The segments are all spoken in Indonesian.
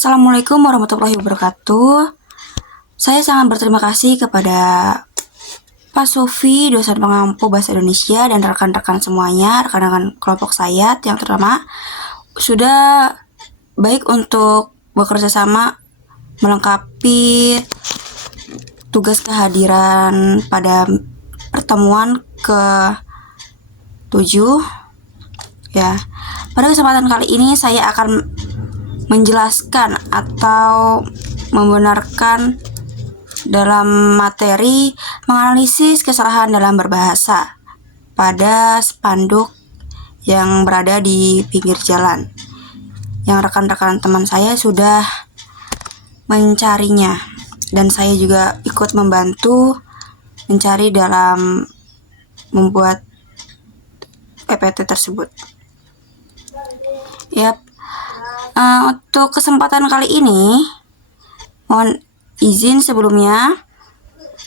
Assalamualaikum warahmatullahi wabarakatuh. Saya sangat berterima kasih kepada Pak Sufi, dosen pengampu bahasa Indonesia, dan rekan-rekan semuanya, rekan-rekan kelompok saya yang terutama sudah baik untuk bekerja sama melengkapi tugas kehadiran pada pertemuan ke-7 ya. Pada kesempatan kali ini saya akan menjelaskan atau membenarkan dalam materi menganalisis kesalahan dalam berbahasa pada spanduk yang berada di pinggir jalan, yang rekan-rekan teman saya sudah mencarinya, dan saya juga ikut membantu mencari dalam membuat PPT tersebut. Untuk kesempatan kali ini, mohon izin sebelumnya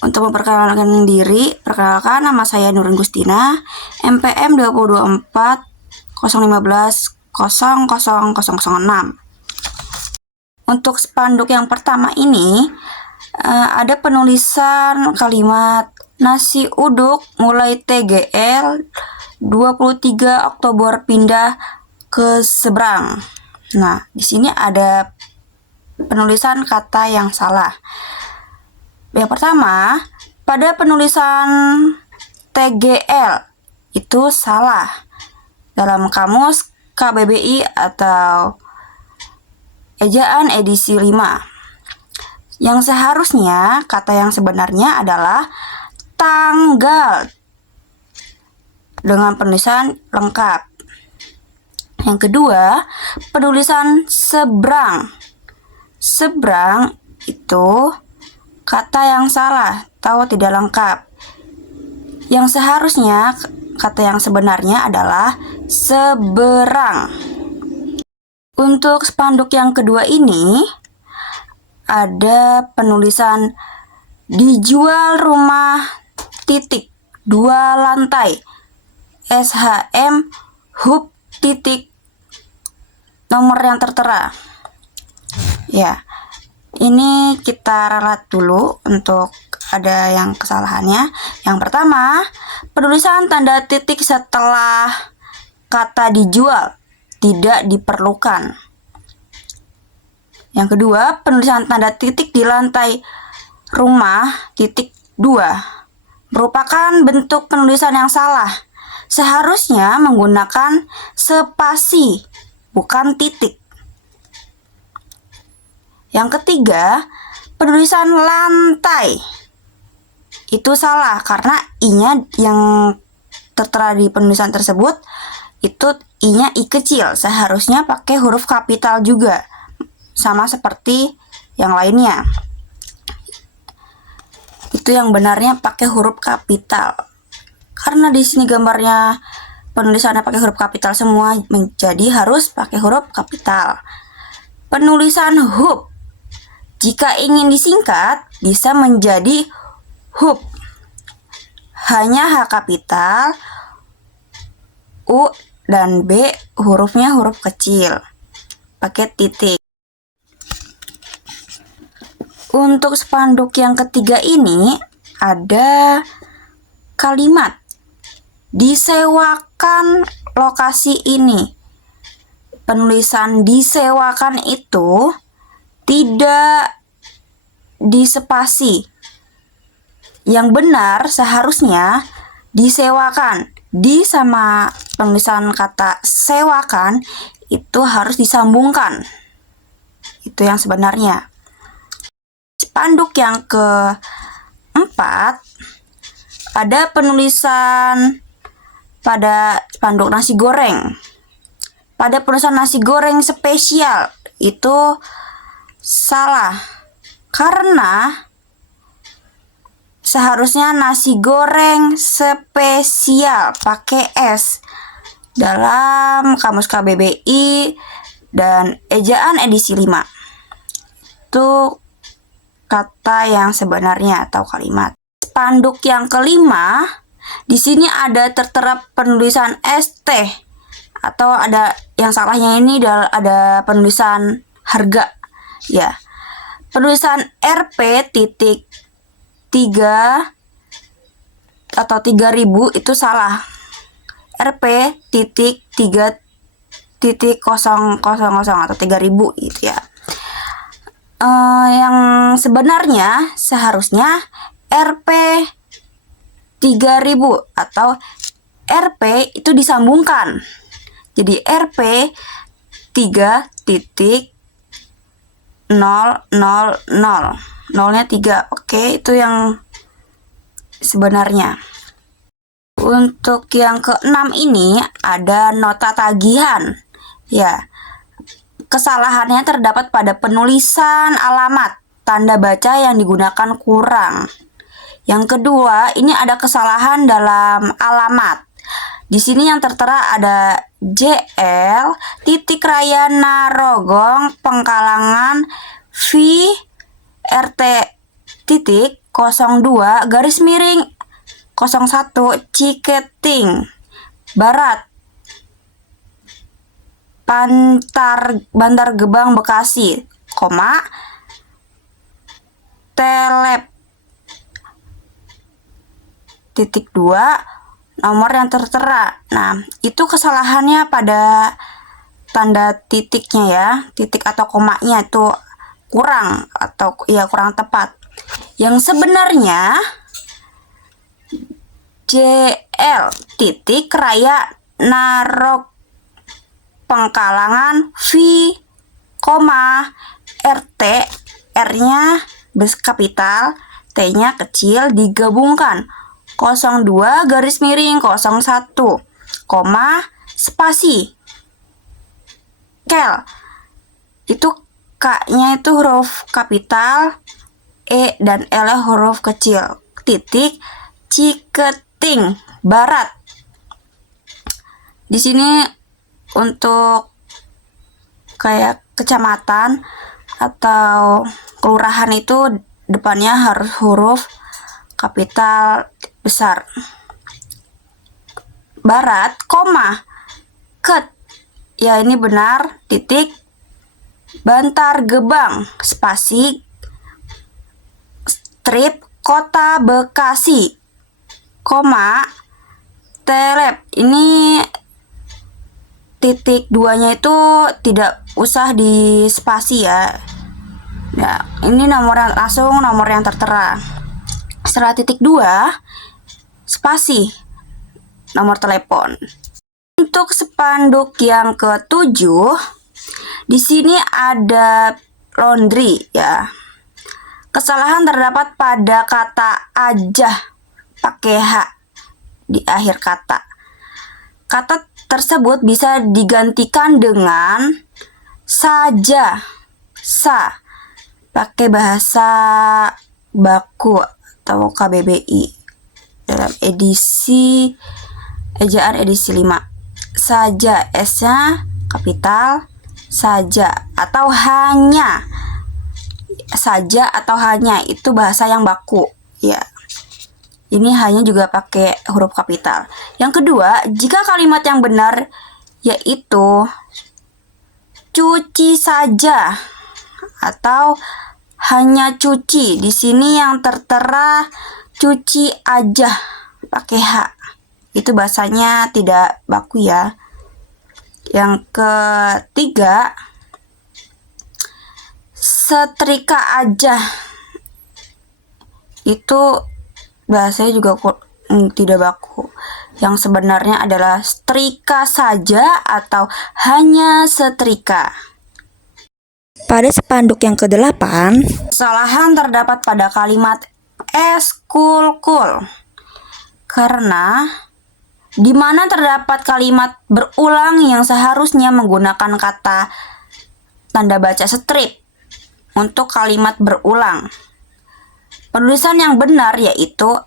untuk memperkenalkan diri. Perkenalkan, nama saya Nurun Gustina, MPM 2024 015 00006. Untuk spanduk yang pertama ini ada penulisan kalimat nasi uduk mulai TGL 23 Oktober pindah ke seberang. Nah, di sini ada penulisan kata yang salah. Yang pertama, pada penulisan TGL itu salah dalam kamus KBBI atau ejaan edisi 5. Yang seharusnya kata yang sebenarnya adalah tanggal dengan penulisan lengkap. Yang kedua, penulisan seberang. Seberang itu kata yang salah atau tidak lengkap. Yang seharusnya kata yang sebenarnya adalah seberang. Untuk spanduk yang kedua ini ada penulisan dijual rumah titik 2 lantai SHM hub titik nomor yang tertera. Ya, ini kita ralat dulu untuk ada yang kesalahannya. Yang pertama, penulisan tanda titik setelah kata dijual tidak diperlukan. Yang kedua, penulisan tanda titik di lantai rumah titik 2 merupakan bentuk penulisan yang salah. Seharusnya menggunakan spasi, bukan titik. Yang ketiga, penulisan lantai itu salah karena i-nya yang tertera di penulisan tersebut itu i-nya i kecil. Seharusnya pakai huruf kapital juga, sama seperti yang lainnya. Itu yang benarnya pakai huruf kapital. Karena di sini gambarnya penulisannya pakai huruf kapital semua, menjadi harus pakai huruf kapital. Penulisan hub jika ingin disingkat bisa menjadi hub. Hanya H kapital, U dan B hurufnya huruf kecil, pakai titik. Untuk spanduk yang ketiga ini ada kalimat disewakan lokasi ini. Penulisan disewakan itu tidak dispasi. Yang benar seharusnya disewakan. Di sama penulisan kata sewakan itu harus disambungkan. Itu yang sebenarnya. Spanduk yang keempat ada penulisan pada spanduk nasi goreng. Pada penulisan nasi goreng spesial itu salah karena seharusnya nasi goreng spesial pakai S dalam kamus KBBI dan ejaan edisi 5. Itu kata yang sebenarnya atau kalimat. Spanduk yang kelima, di sini ada tertera penulisan ST atau ada yang salahnya ini ada penulisan harga. Ya, penulisan Rp titik 3 atau 3000 itu salah. Rp titik 3 titik 000 atau 3000 gitu ya. Yang sebenarnya seharusnya Rp 3000 atau Rp itu disambungkan. Jadi Rp 3 titik 000, nolnya 3. Oke, itu yang sebenarnya. Untuk yang keenam ini ada nota tagihan. Ya, kesalahannya terdapat pada penulisan alamat tanda baca yang digunakan kurang. Yang kedua, ini ada kesalahan dalam alamat. Di sini yang tertera ada JL titik Raya Narogong Pengkalangan V RT titik 02 garis miring 01 Ciketing Barat Bantar Gebang Bekasi, telep titik 2 nomor yang tertera. Nah, itu kesalahannya pada tanda titiknya ya, titik atau komanya itu kurang atau ya kurang tepat. Yang sebenarnya JL titik Raya Narog Pengkalangan V, RT, R-nya kapital, T-nya kecil digabungkan 02 garis miring 01, spasi. Kel. Itu K-nya itu huruf kapital, E dan L-nya huruf kecil. Titik Ciketing Barat. Di sini untuk kayak kecamatan atau kelurahan itu depannya harus huruf kapital besar. Barat, ket. Ya, ini benar. Titik Bantar Gebang, spasi strip Kota Bekasi, telep. Ini titik 2-nya itu tidak usah di spasi ya. Ya, ini langsung nomor yang tertera. Setelah titik 2 spasi nomor telepon. Untuk spanduk yang ke-7, di sini ada laundry ya. Kesalahan terdapat pada kata aja pakai H di akhir kata. Kata tersebut bisa digantikan dengan saja, pakai bahasa baku atau KBBI dalam edisi ejaan edisi 5. Saja, S-nya kapital, saja atau hanya. Saja atau hanya itu bahasa yang baku ya. Ini hanya juga pakai huruf kapital. Yang kedua, jika kalimat yang benar yaitu cuci saja atau hanya cuci. Di sini yang tertera cuci aja pakai H. Itu bahasanya tidak baku ya. Yang ketiga, setrika aja. Itu bahasanya juga tidak baku. Yang sebenarnya adalah setrika saja atau hanya setrika. Pada spanduk yang ke-8, kesalahan terdapat pada kalimat eskul-kul. Karena di mana terdapat kalimat berulang yang seharusnya menggunakan kata tanda baca strip untuk kalimat berulang. Penulisan yang benar yaitu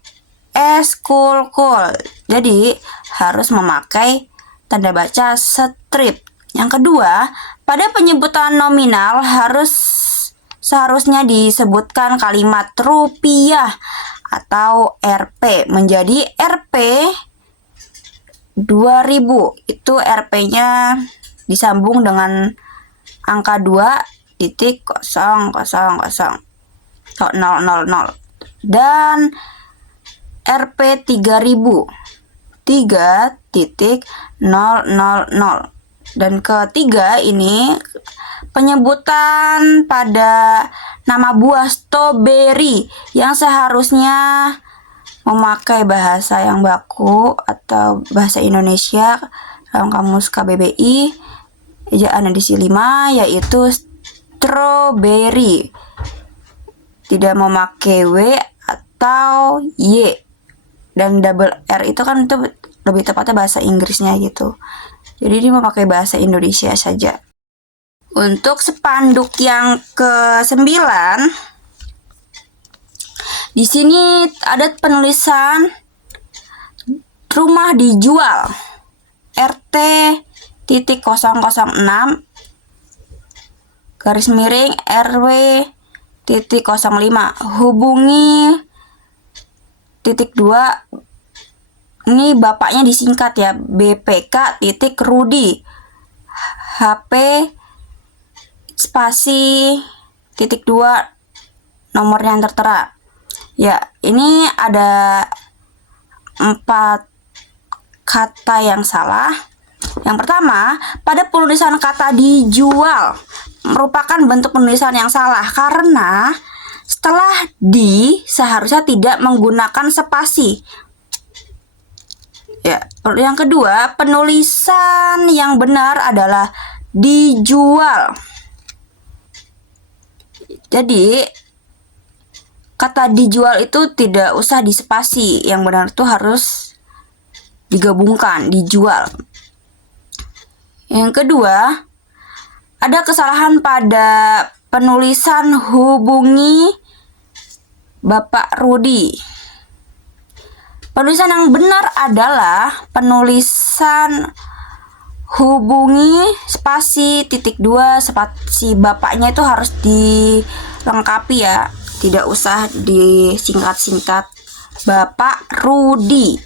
eskul-kul. Jadi harus memakai tanda baca strip. Yang kedua, pada penyebutan nominal seharusnya disebutkan kalimat rupiah atau Rp menjadi Rp 2000. Itu Rp-nya disambung dengan angka 2 3.000 dan RP 3000 3.000. Dan ketiga ini penyebutan pada nama buah strawberry yang seharusnya memakai bahasa yang baku atau bahasa Indonesia dalam kamus KBBI ejaan edisi 5 yaitu strawberry, tidak memakai W atau Y, dan double R itu kan itu lebih tepatnya bahasa Inggrisnya gitu. Jadi ini memakai bahasa Indonesia saja. Untuk spanduk yang ke-9, di sini ada penulisan rumah dijual RT 006 garis miring RW 05 hubungi 2. Ini bapaknya disingkat ya, BPK Rudi, HP spasi 2 nomornya yang tertera. Ya, ini ada 4 kata yang salah. Yang pertama, pada penulisan kata dijual merupakan bentuk penulisan yang salah karena setelah di seharusnya tidak menggunakan spasi. Ya, yang kedua, penulisan yang benar adalah dijual. Jadi kata dijual itu tidak usah dispasi, yang benar itu harus digabungkan, dijual. Yang kedua, ada kesalahan pada penulisan hubungi Bapak Rudi. Penulisan yang benar adalah penulisan hubungi spasi 2 spasi bapaknya itu harus dilengkapi ya, tidak usah disingkat-singkat Bapak Rudi.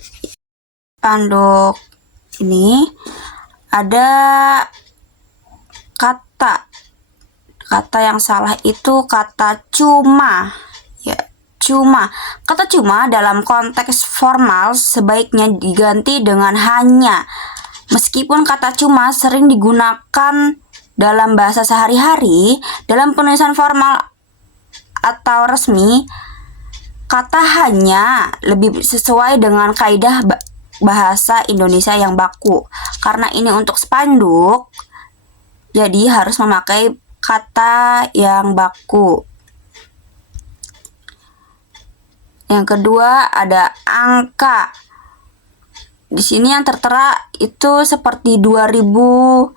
Spanduk ini ada kata yang salah itu kata cuma ya, cuma. Kata cuma dalam konteks formal sebaiknya diganti dengan hanya. Meskipun kata cuma sering digunakan dalam bahasa sehari-hari, dalam penulisan formal atau resmi, kata hanya lebih sesuai dengan kaidah bahasa Indonesia yang baku. Karena ini untuk spanduk, jadi harus memakai kata yang baku. Yang kedua ada angka. Di sini yang tertera itu seperti 2.500.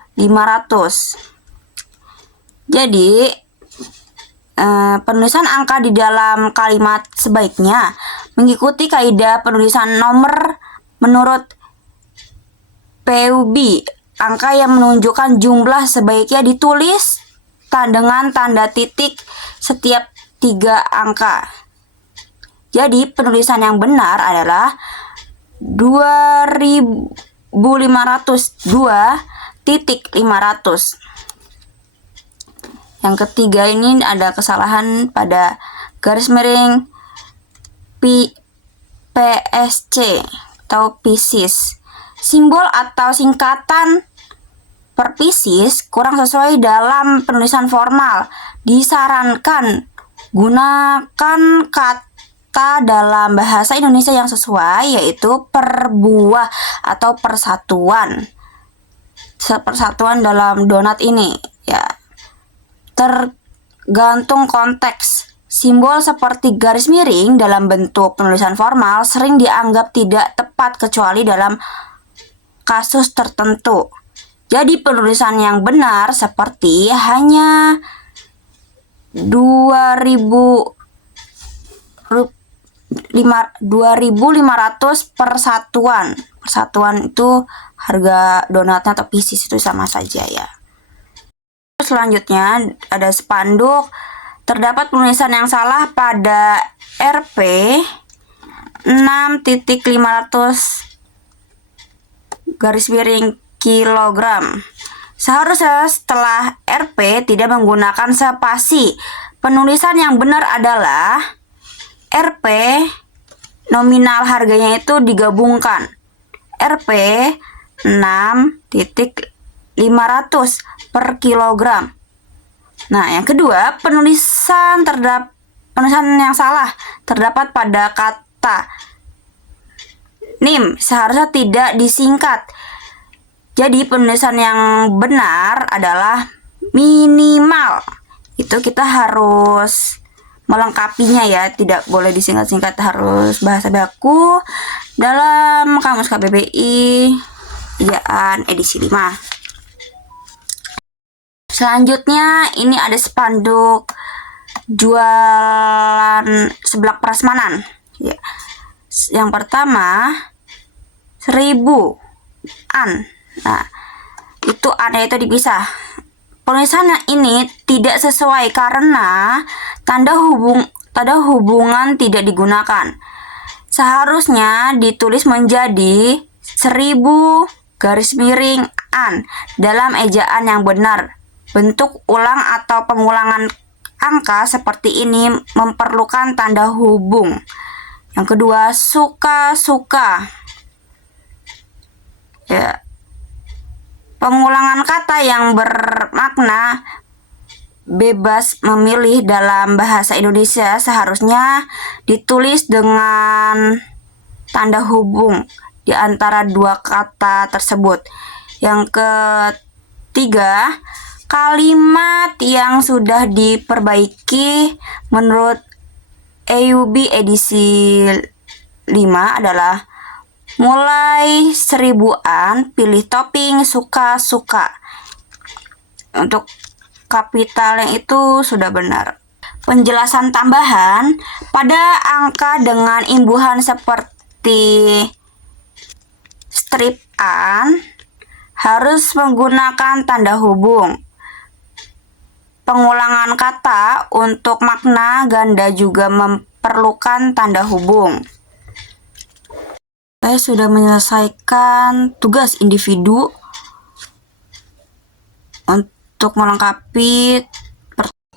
Jadi penulisan angka di dalam kalimat sebaiknya mengikuti kaidah penulisan nomor menurut PUB. Angka yang menunjukkan jumlah sebaiknya ditulis dengan tanda titik setiap 3 angka. Jadi penulisan yang benar adalah 2.502.500. Yang ketiga ini ada kesalahan pada garis miring PSC atau Pisces. Simbol atau singkatan per Pisces kurang sesuai dalam penulisan formal. Disarankan gunakan kata dalam bahasa Indonesia yang sesuai, yaitu perbuah atau persatuan. Persatuan dalam donat ini ya. Tergantung konteks. Simbol seperti garis miring dalam bentuk penulisan formal sering dianggap tidak tepat kecuali dalam kasus tertentu. Jadi penulisan yang benar seperti hanya 2.500 persatuan. Persatuan itu harga donatnya atau pieces itu sama saja ya. Selanjutnya ada spanduk. Terdapat penulisan yang salah pada RP 6.500 garis miring kilogram. Seharusnya setelah RP tidak menggunakan spasi. Penulisan yang benar adalah RP nominal harganya itu digabungkan. RP 6.500 per kilogram. Nah, yang kedua, penulisan yang salah terdapat pada kata NIM seharusnya tidak disingkat. Jadi penulisan yang benar adalah minimal. Itu kita harus melengkapinya ya, tidak boleh disingkat-singkat, harus bahasa baku dalam Kamus KBBI Ejaan edisi 5. Selanjutnya ini ada spanduk jualan seblak prasmanan ya. Yang pertama 1000 an. Nah, itu annya itu dipisah. Penulisannya ini tidak sesuai karena tanda hubungan tidak digunakan. Seharusnya ditulis menjadi 1000 _ an dalam ejaan yang benar. Bentuk ulang atau pengulangan angka seperti ini memerlukan tanda hubung. Yang kedua, suka-suka. Ya. Pengulangan kata yang bermakna bebas memilih dalam bahasa Indonesia seharusnya ditulis dengan tanda hubung di antara dua kata tersebut. Yang ketiga, kalimat yang sudah diperbaiki menurut EUB edisi 5 adalah mulai 1000-an, pilih topping suka-suka. Untuk kapitalnya itu sudah benar. Penjelasan tambahan pada angka dengan imbuhan seperti strip an harus menggunakan tanda hubung. Pengulangan kata untuk makna ganda juga memerlukan tanda hubung. Saya sudah menyelesaikan tugas individu untuk melengkapi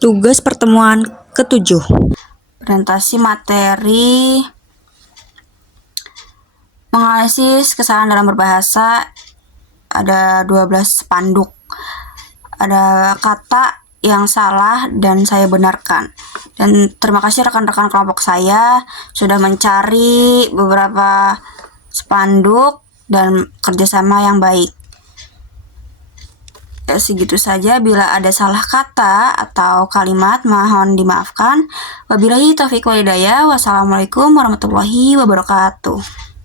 tugas pertemuan ke-7. Presentasi materi menganalisis kesalahan dalam berbahasa. Ada 12 spanduk. Ada kata yang salah dan saya benarkan. Dan terima kasih rekan-rekan kelompok saya sudah mencari beberapa spanduk dan kerjasama yang baik. Ya, segitu saja. Bila ada salah kata atau kalimat mohon dimaafkan. Wabillahi taufiq wal hidayah. Wassalamualaikum warahmatullahi wabarakatuh.